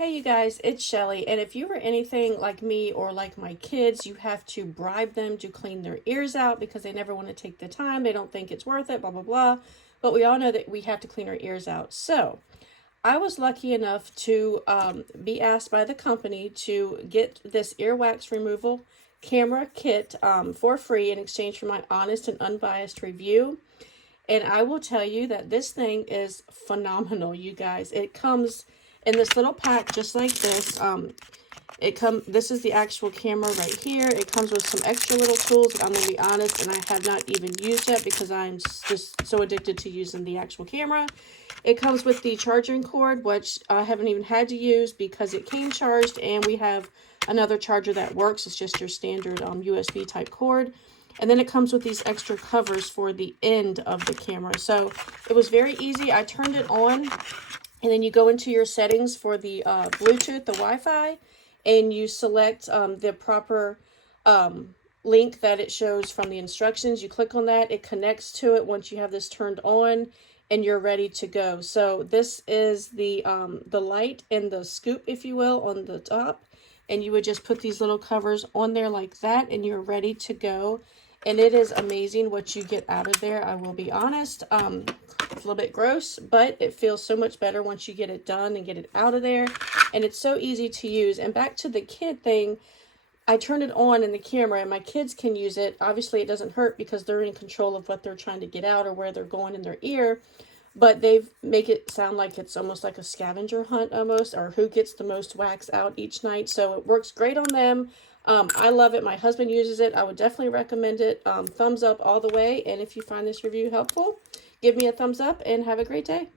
Hey you guys, it's Shelly, and if you were anything like me or like my kids, you have to bribe them to clean their ears out because they never want to take the time. They don't think it's worth it, blah, blah, blah. But we all know that we have to clean our ears out. So I was lucky enough to be asked by the company to get this earwax removal camera kit for free in exchange for my honest and unbiased review. And I will tell you that this thing is phenomenal, you guys. It comes in this little pack just like this. This is the actual camera right here. It comes with some extra little tools that I'm going to be honest, and I have not even used yet because I'm just so addicted to using the actual camera. It comes with the charging cord, which I haven't even had to use because it came charged, and we have another charger that works. It's just your standard USB type cord. And then it comes with these extra covers for the end of the camera. So it was very easy. I turned it on, and then you go into your settings for the Bluetooth, the Wi-Fi, and you select the proper link that it shows from the instructions. You click on that, it connects to it once you have this turned on, and you're ready to go. So this is the light and the scoop, if you will, on the top. And you would just put these little covers on there like that, and you're ready to go. And it is amazing what you get out of there. I will be honest. It's a little bit gross, but it feels so much better once you get it done and get it out of there. And it's so easy to use. And back to the kid thing, I turned it on in the camera and my kids can use it. Obviously, it doesn't hurt because they're in control of what they're trying to get out or where they're going in their ear. But they make it sound like it's almost like a scavenger hunt almost, or who gets the most wax out each night. So it works great on them. I love it. My husband uses it. I would definitely recommend it. Thumbs up all the way. And if you find this review helpful, give me a thumbs up and have a great day.